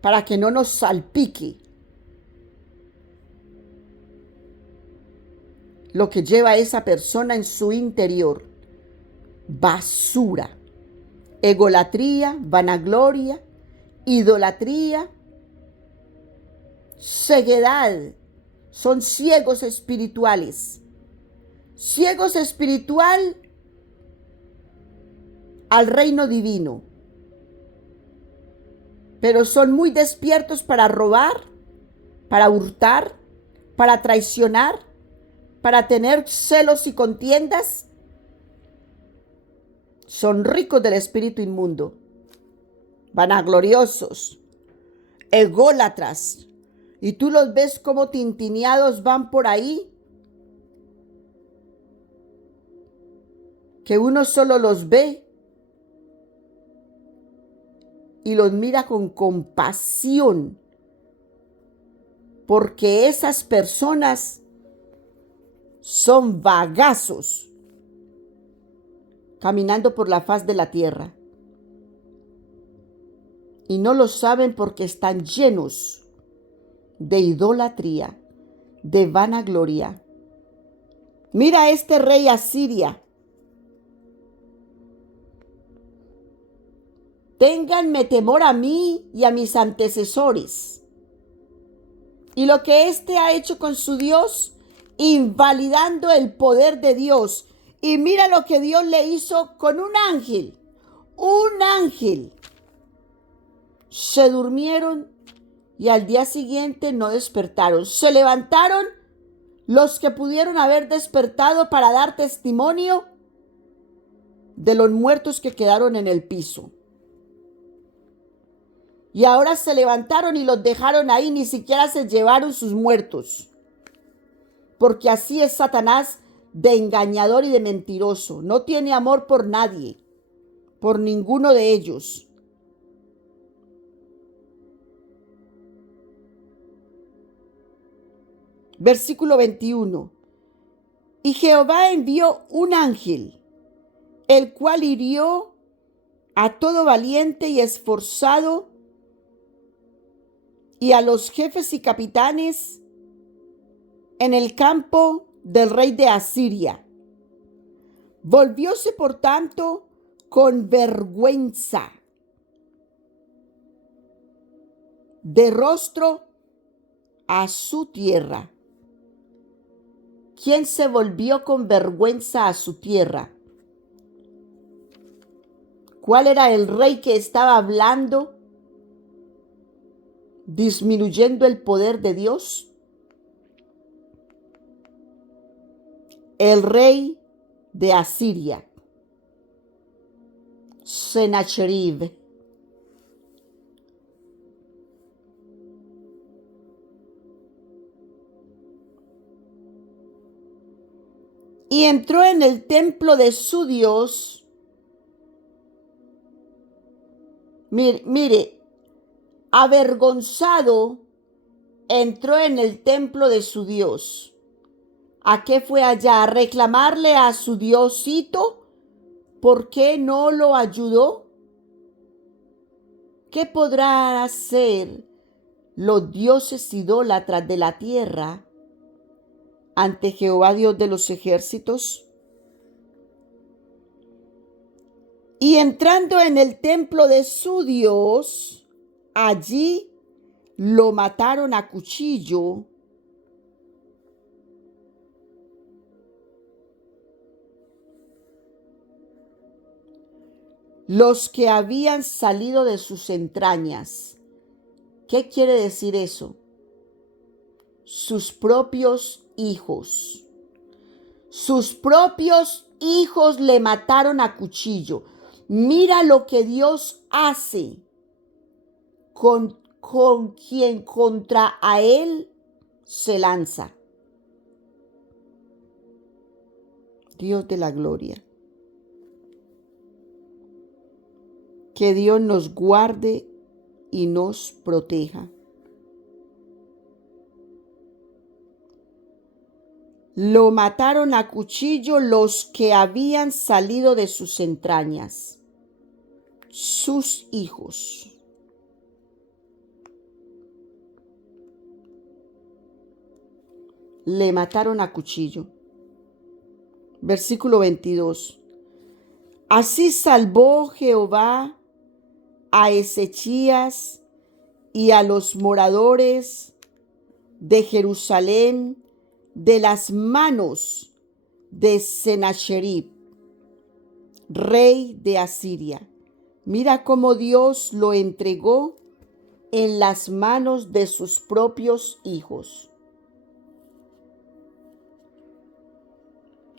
para que no nos salpique lo que lleva a esa persona en su interior. Basura, egolatría, vanagloria, idolatría, ceguedad. Son ciegos espirituales. Ciegos espiritual al reino divino. Pero son muy despiertos para robar, para hurtar, para traicionar, para tener celos y contiendas. Son ricos del espíritu inmundo, vanagloriosos, ególatras. Y tú los ves como tintineados van por ahí, que uno solo los ve y los mira con compasión, porque esas personas son vagazos caminando por la faz de la tierra. Y no lo saben porque están llenos de idolatría, de vanagloria. Mira a este rey Asiria. Ténganme temor a mí y a mis antecesores. Y lo que éste ha hecho con su Dios, invalidando el poder de Dios. Y mira lo que Dios le hizo con un ángel. Un ángel. Se durmieron y al día siguiente no despertaron. Se levantaron los que pudieron haber despertado para dar testimonio de los muertos que quedaron en el piso. Y ahora se levantaron y los dejaron ahí, ni siquiera se llevaron sus muertos. Porque así es Satanás, de engañador y de mentiroso. No tiene amor por nadie, por ninguno de ellos. Versículo 21. Y Jehová envió un ángel, el cual hirió a todo valiente y esforzado, y a los jefes y capitanes en el campo del rey de Asiria. Volvióse por tanto con vergüenza de rostro a su tierra. ¿Quién se volvió con vergüenza a su tierra? ¿Cuál era el rey que estaba hablando, disminuyendo el poder de Dios? El rey de Asiria, Sennacherib. Y entró en el templo de su Dios. Mire, avergonzado, entró en el templo de su Dios. ¿A qué fue allá? ¿A reclamarle a su Diosito? ¿Por qué no lo ayudó? ¿Qué podrán hacer los dioses idólatras de la tierra ante Jehová Dios de los ejércitos? Y entrando en el templo de su Dios, allí lo mataron a cuchillo los que habían salido de sus entrañas. ¿Qué quiere decir eso? Sus propios hijos. Sus propios hijos le mataron a cuchillo. Mira lo que Dios hace con quien contra a él se lanza. Dios de la gloria. Que Dios nos guarde y nos proteja. Lo mataron a cuchillo los que habían salido de sus entrañas, sus hijos. Le mataron a cuchillo. Versículo 22. Así salvó Jehová a Ezechías y a los moradores de Jerusalén de las manos de Sennacherib, rey de Asiria. Mira cómo Dios lo entregó en las manos de sus propios hijos.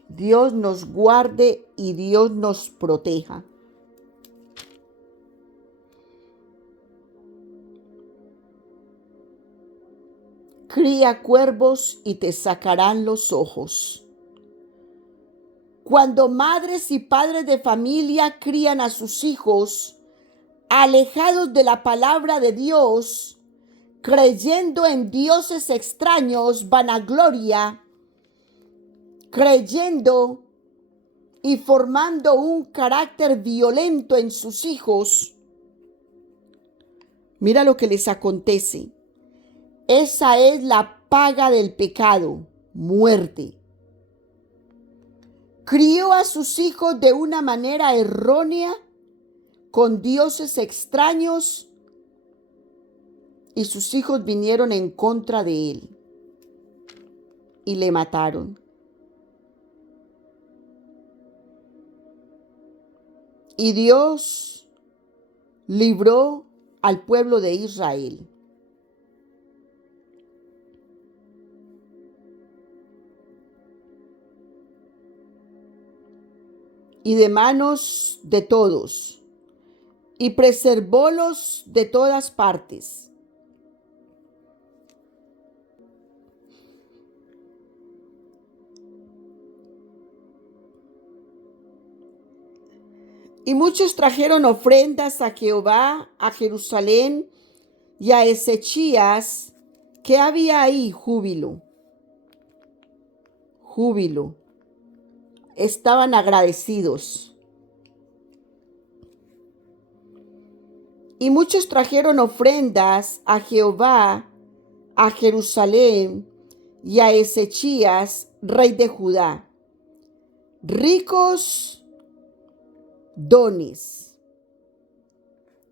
Dios nos guarde y Dios nos proteja. Cría cuervos y te sacarán los ojos. Cuando madres y padres de familia crían a sus hijos alejados de la palabra de Dios, creyendo en dioses extraños, vanagloria, creyendo y formando un carácter violento en sus hijos, mira lo que les acontece. Esa es la paga del pecado, muerte. Crió a sus hijos de una manera errónea, con dioses extraños, y sus hijos vinieron en contra de él y le mataron. Y Dios libró al pueblo de Israel. Y de manos de todos, y preservólos de todas partes. Y muchos trajeron ofrendas a Jehová, a Jerusalén y a Ezechías, que había ahí júbilo. Júbilo. Estaban agradecidos. Y muchos trajeron ofrendas a Jehová, a Jerusalén y a Ezechías, rey de Judá. Ricos dones.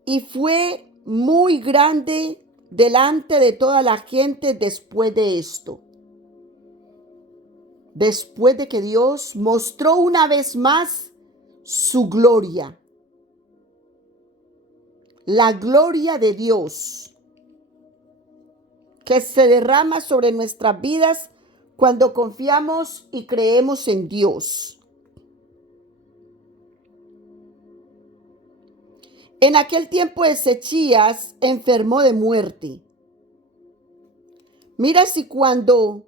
Y fue muy grande delante de toda la gente después de esto. Después de que Dios mostró una vez más su gloria. La gloria de Dios que se derrama sobre nuestras vidas cuando confiamos y creemos en Dios. En aquel tiempo Ezechías enfermó de muerte. Mira si cuando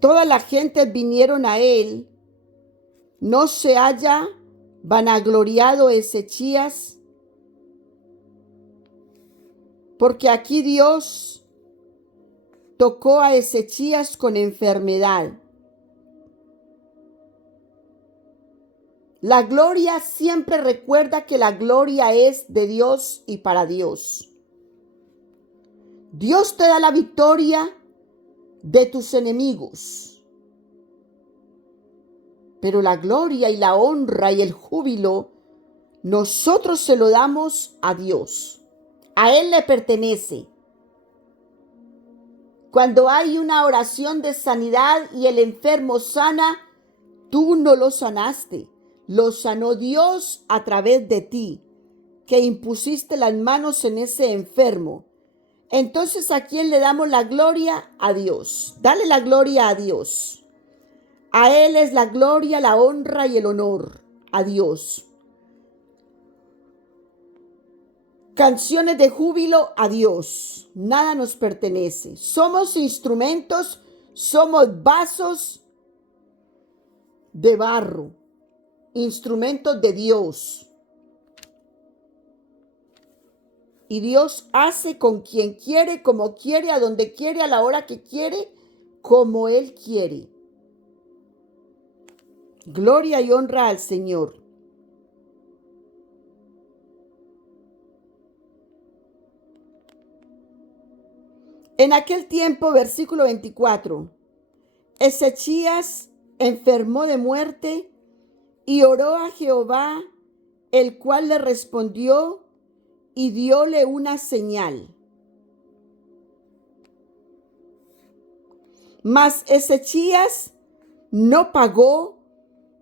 toda la gente vinieron a él, no se haya vanagloriado Ezechías, porque aquí Dios tocó a Ezechías con enfermedad. La gloria siempre recuerda que la gloria es de Dios y para Dios. Dios te da la victoria de tus enemigos. Pero la gloria y la honra y el júbilo, nosotros se lo damos a Dios. A Él le pertenece. Cuando hay una oración de sanidad y el enfermo sana, tú no lo sanaste. Lo sanó Dios a través de ti, que impusiste las manos en ese enfermo. Entonces, ¿a quién le damos la gloria? A Dios. Dale la gloria a Dios. A Él es la gloria, la honra y el honor. A Dios. Canciones de júbilo a Dios. Nada nos pertenece. Somos instrumentos, somos vasos de barro. Instrumentos de Dios. Y Dios hace con quien quiere, como quiere, a donde quiere, a la hora que quiere, como Él quiere. Gloria y honra al Señor. En aquel tiempo, versículo 24, Ezechías enfermó de muerte y oró a Jehová, el cual le respondió y diole una señal. Mas Ezechías no pagó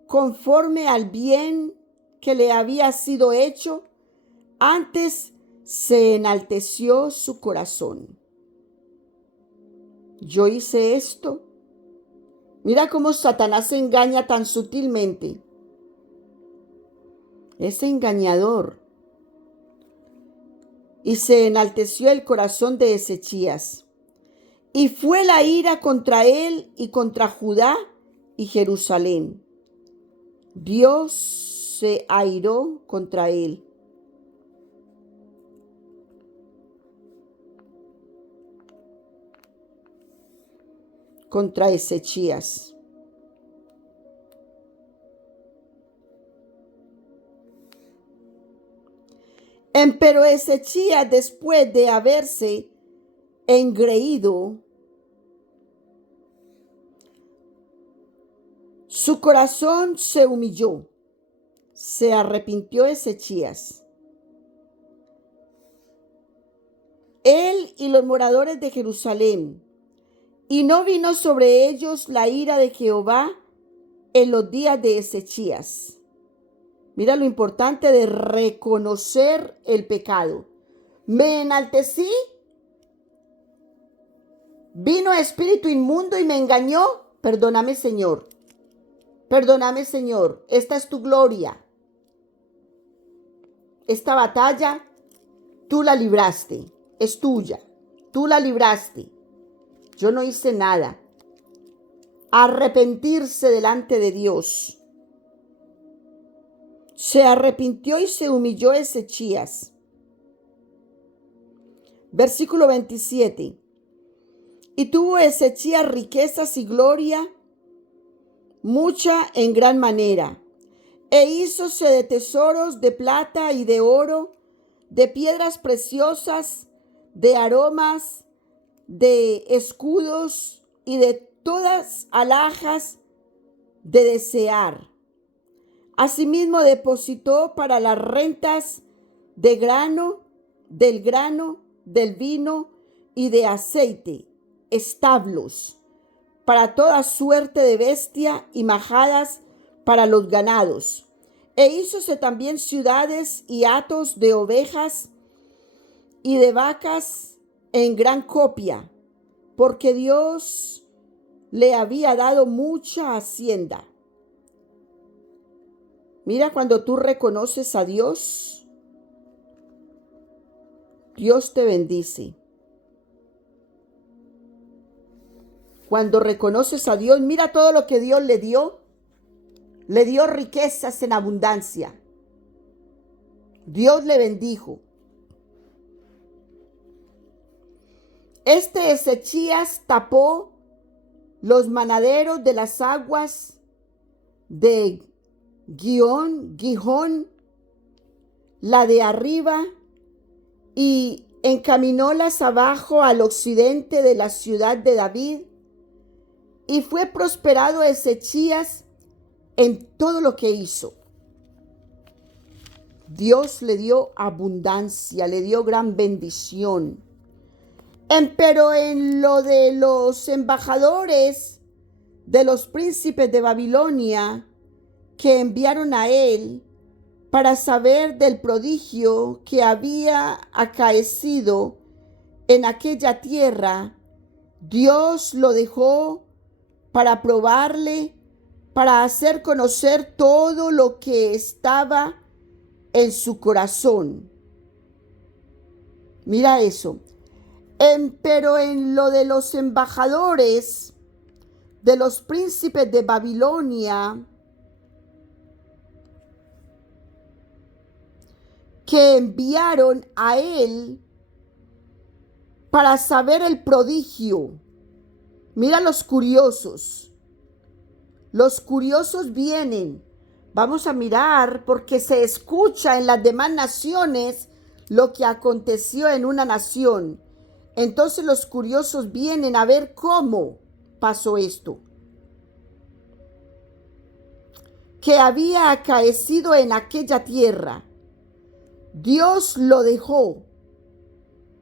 conforme al bien que le había sido hecho, antes se enalteció su corazón. Yo hice esto. Mira cómo Satanás se engaña tan sutilmente. Es engañador. Y se enalteció el corazón de Ezechías. Y fue la ira contra él y contra Judá y Jerusalén. Dios se airó contra él. Contra Ezechías. Empero Ezechías, después de haberse engreído, su corazón se humilló, se arrepintió Ezechías. Él y los moradores de Jerusalén, y no vino sobre ellos la ira de Jehová en los días de Ezechías. Mira lo importante de reconocer el pecado. Me enaltecí, vino espíritu inmundo y me engañó. Perdóname, Señor. Perdóname, Señor. Esta es tu gloria. Esta batalla tú la libraste. Es tuya. Tú la libraste. Yo no hice nada. Arrepentirse delante de Dios. Se arrepintió y se humilló Ezechías. Versículo 27. Y tuvo Ezechías riquezas y gloria, mucha en gran manera. E hízose de tesoros de plata y de oro, de piedras preciosas, de aromas, de escudos y de todas alhajas de desear. Asimismo depositó para las rentas de grano, del vino y de aceite, establos, para toda suerte de bestia y majadas para los ganados. E hízose también ciudades y hatos de ovejas y de vacas en gran copia, porque Dios le había dado mucha hacienda. Mira, cuando tú reconoces a Dios, Dios te bendice. Cuando reconoces a Dios, mira todo lo que Dios le dio. Le dio riquezas en abundancia. Dios le bendijo. Este Ezechías tapó los manaderos de las aguas de Gihón, la de arriba, y encaminólas abajo al occidente de la ciudad de David, y fue prosperado Ezechías en todo lo que hizo. Dios le dio abundancia, le dio gran bendición. Pero en lo de los embajadores de los príncipes de Babilonia que enviaron a él para saber del prodigio que había acaecido en aquella tierra, Dios lo dejó para probarle, para hacer conocer todo lo que estaba en su corazón. Mira eso. Pero en lo de los embajadores de los príncipes de Babilonia que enviaron a él para saber el prodigio. Mira los curiosos. Los curiosos vienen. Vamos a mirar porque se escucha en las demás naciones lo que aconteció en una nación. Entonces los curiosos vienen a ver cómo pasó esto, que había acaecido en aquella tierra. Dios lo dejó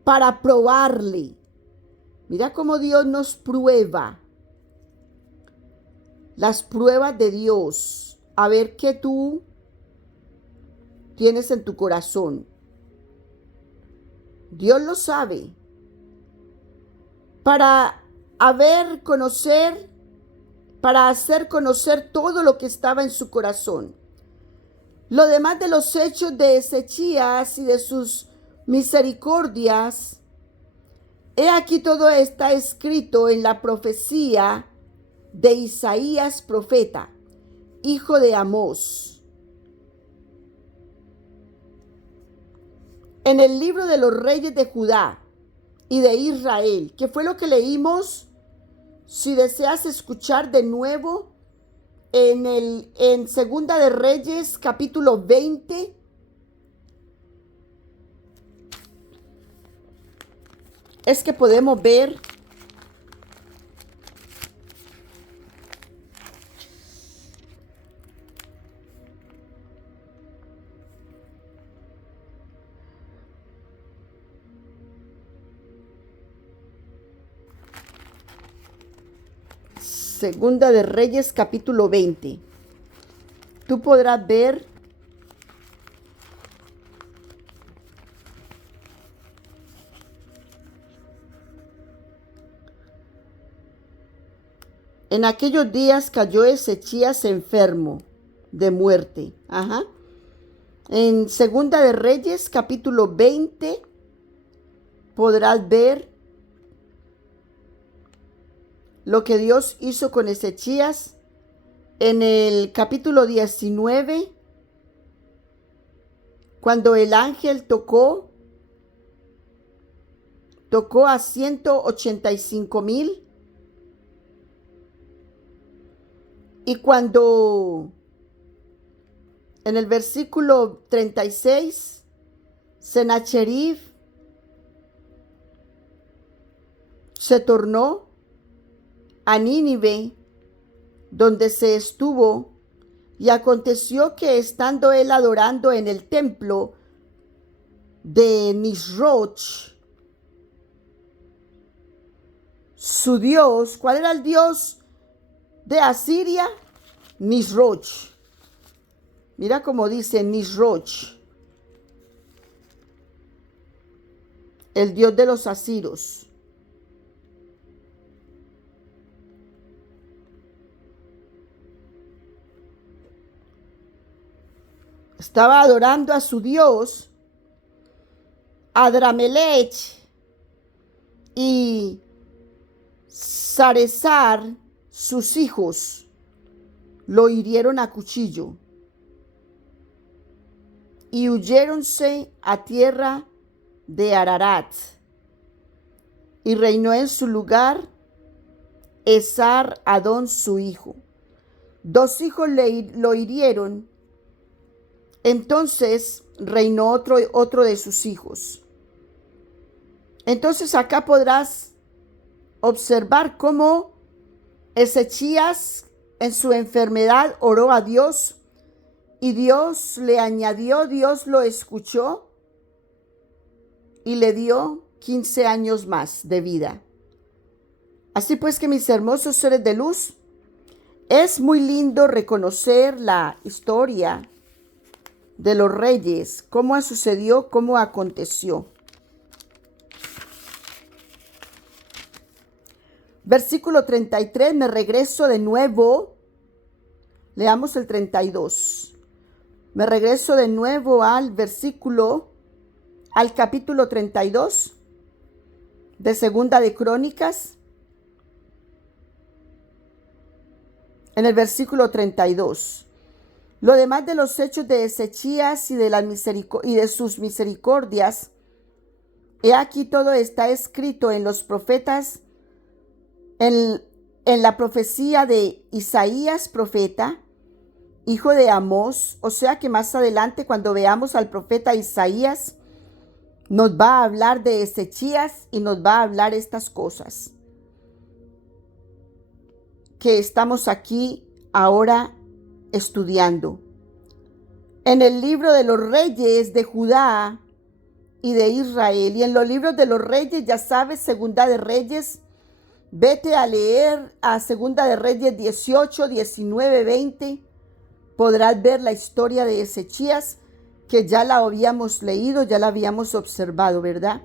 para probarle. Mira cómo Dios nos prueba. Las pruebas de Dios. A ver qué tú tienes en tu corazón. Dios lo sabe. Para hacer conocer todo lo que estaba en su corazón. Lo demás de los hechos de Ezechías y de sus misericordias, he aquí todo está escrito en la profecía de Isaías profeta, hijo de Amós. En el libro de los reyes de Judá y de Israel, que fue lo que leímos. Si deseas escuchar de nuevo en Segunda de Reyes, capítulo 20, es que podemos ver Segunda de Reyes, capítulo 20. Tú podrás ver en aquellos días cayó Ezechías enfermo de muerte. En Segunda de Reyes, capítulo 20, podrás ver lo que Dios hizo con Ezechías. En el capítulo 19, cuando el ángel tocó a 185,000. Y cuando en el versículo 36, Sennacherib se tornó a Nínive, donde se estuvo, y aconteció que estando él adorando en el templo de Nisroch, su dios, ¿cuál era el dios de Asiria? Nisroch. Mira cómo dice Nisroch, el dios de los asiros. Estaba adorando a su dios, Adramelech, y Saresar, sus hijos, lo hirieron a cuchillo y huyéronse a tierra de Ararat. y reinó en su lugar Esar-Adón su hijo. 2 hijos lo hirieron, entonces reinó otro de sus hijos. Entonces acá podrás observar cómo Ezechías en su enfermedad oró a Dios y Dios le añadió, Dios lo escuchó y le dio 15 años más de vida. Así pues que mis hermosos seres de luz, es muy lindo reconocer la historia de los reyes, cómo sucedió, cómo aconteció. Versículo 33, me regreso de nuevo, leamos el 32. Me regreso de nuevo al capítulo 32 de Segunda de Crónicas. En el versículo 32. Lo demás de los hechos de Ezechías y de sus misericordias, he aquí todo está escrito en los profetas, en la profecía de Isaías profeta, hijo de Amós. O sea que más adelante, cuando veamos al profeta Isaías, nos va a hablar de Ezechías y nos va a hablar estas cosas que estamos aquí ahora estudiando. En el libro de los reyes de Judá y de Israel, y en los libros de los reyes, ya sabes, Segunda de Reyes, vete a leer a Segunda de Reyes 18, 19, 20, podrás ver la historia de Ezechías, que ya la habíamos leído, ya la habíamos observado, ¿verdad?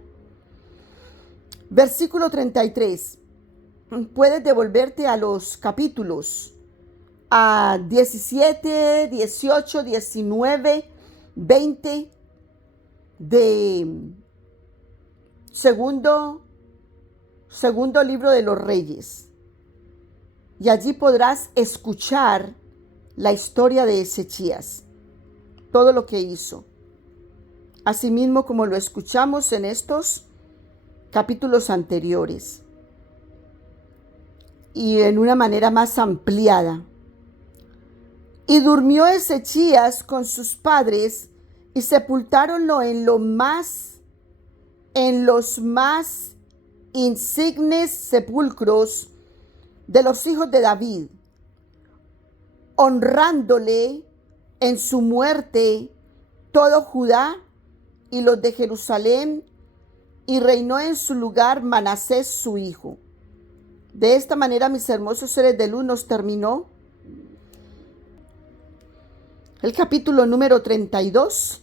Versículo 33. Puedes devolverte a los capítulos a 17, 18, 19, 20 de segundo libro de los Reyes. Y allí podrás escuchar la historia de Ezechías, todo lo que hizo. Asimismo como lo escuchamos en estos capítulos anteriores. Y en una manera más ampliada. Y durmió Ezechías con sus padres y sepultáronlo en los más insignes sepulcros de los hijos de David, honrándole en su muerte todo Judá y los de Jerusalén, y reinó en su lugar Manasés su hijo. De esta manera, mis hermosos seres de luz, nos terminó el capítulo número 32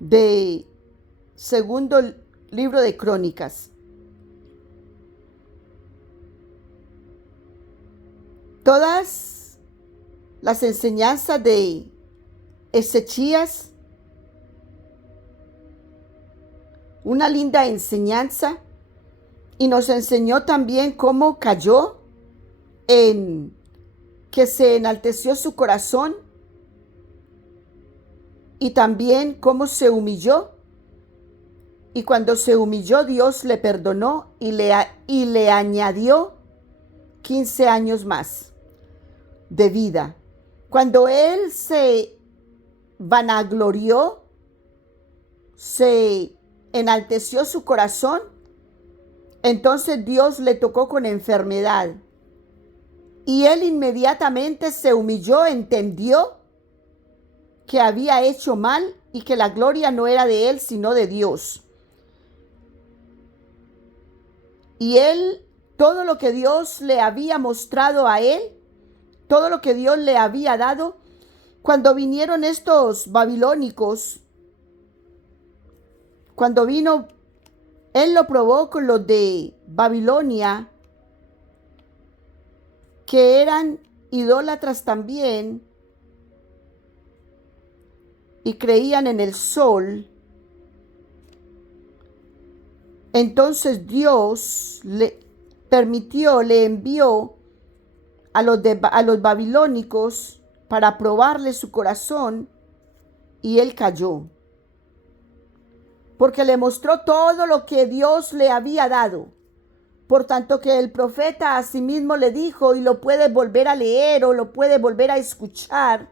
de segundo libro de Crónicas. Todas las enseñanzas de Ezechías, una linda enseñanza, y nos enseñó también cómo cayó en que se enalteció su corazón, y también cómo se humilló, y cuando se humilló Dios le perdonó y le añadió 15 años más de vida. Cuando él se vanaglorió, se enalteció su corazón, entonces Dios le tocó con enfermedad. Y él inmediatamente se humilló, entendió que había hecho mal y que la gloria no era de él, sino de Dios. Y él, todo lo que Dios le había mostrado a él, todo lo que Dios le había dado, cuando vinieron estos babilónicos, cuando vino, él lo probó con los de Babilonia, que eran idólatras también y creían en el sol. Entonces Dios le envió a los babilónicos para probarle su corazón, y él cayó. porque le mostró todo lo que Dios le había dado. Por tanto que el profeta asimismo le dijo, y lo puede volver a leer o lo puede volver a escuchar,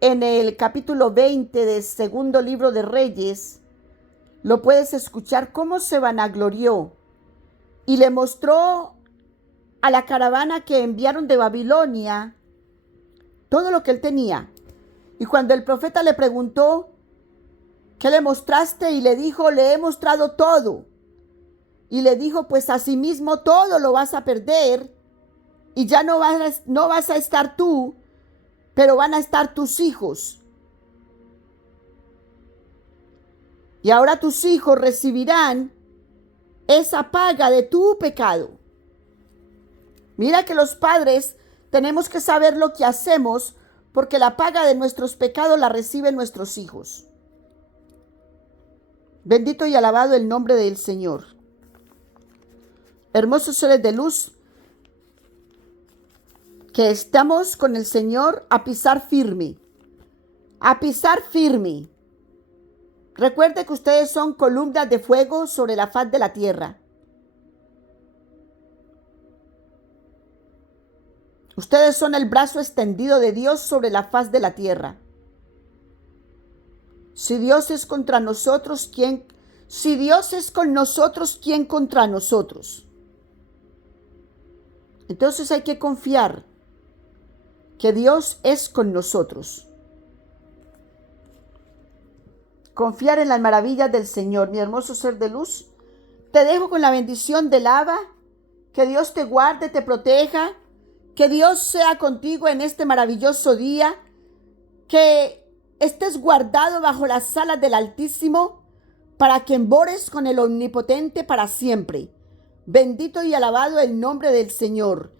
en el capítulo 20 del segundo libro de Reyes, lo puedes escuchar cómo se vanaglorió y le mostró a la caravana que enviaron de Babilonia todo lo que él tenía. Y cuando el profeta le preguntó, ¿qué le mostraste? Y le dijo, le he mostrado todo. Y le dijo, pues asimismo todo lo vas a perder y ya no vas a estar tú, pero van a estar tus hijos. Y ahora tus hijos recibirán esa paga de tu pecado. Mira que los padres tenemos que saber lo que hacemos, porque la paga de nuestros pecados la reciben nuestros hijos. Bendito y alabado el nombre del Señor. Hermosos seres de luz, que estamos con el Señor a pisar firme. A pisar firme. Recuerde que ustedes son columnas de fuego sobre la faz de la tierra. Ustedes son el brazo extendido de Dios sobre la faz de la tierra. Si Dios es contra nosotros, ¿quién? Si Dios es con nosotros, ¿quién contra nosotros? Entonces hay que confiar que Dios es con nosotros. Confiar en las maravillas del Señor, mi hermoso ser de luz. Te dejo con la bendición del Abba. Que Dios te guarde, te proteja. Que Dios sea contigo en este maravilloso día. Que estés guardado bajo las alas del Altísimo, para que embores con el Omnipotente para siempre. Bendito y alabado el nombre del Señor.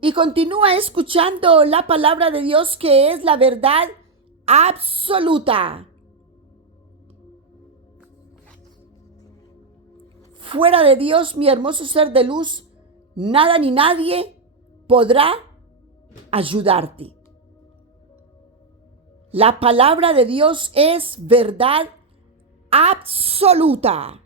Y continúa escuchando la palabra de Dios, que es la verdad absoluta. Fuera de Dios, mi hermoso ser de luz, nada ni nadie podrá ayudarte. La palabra de Dios es verdad absoluta.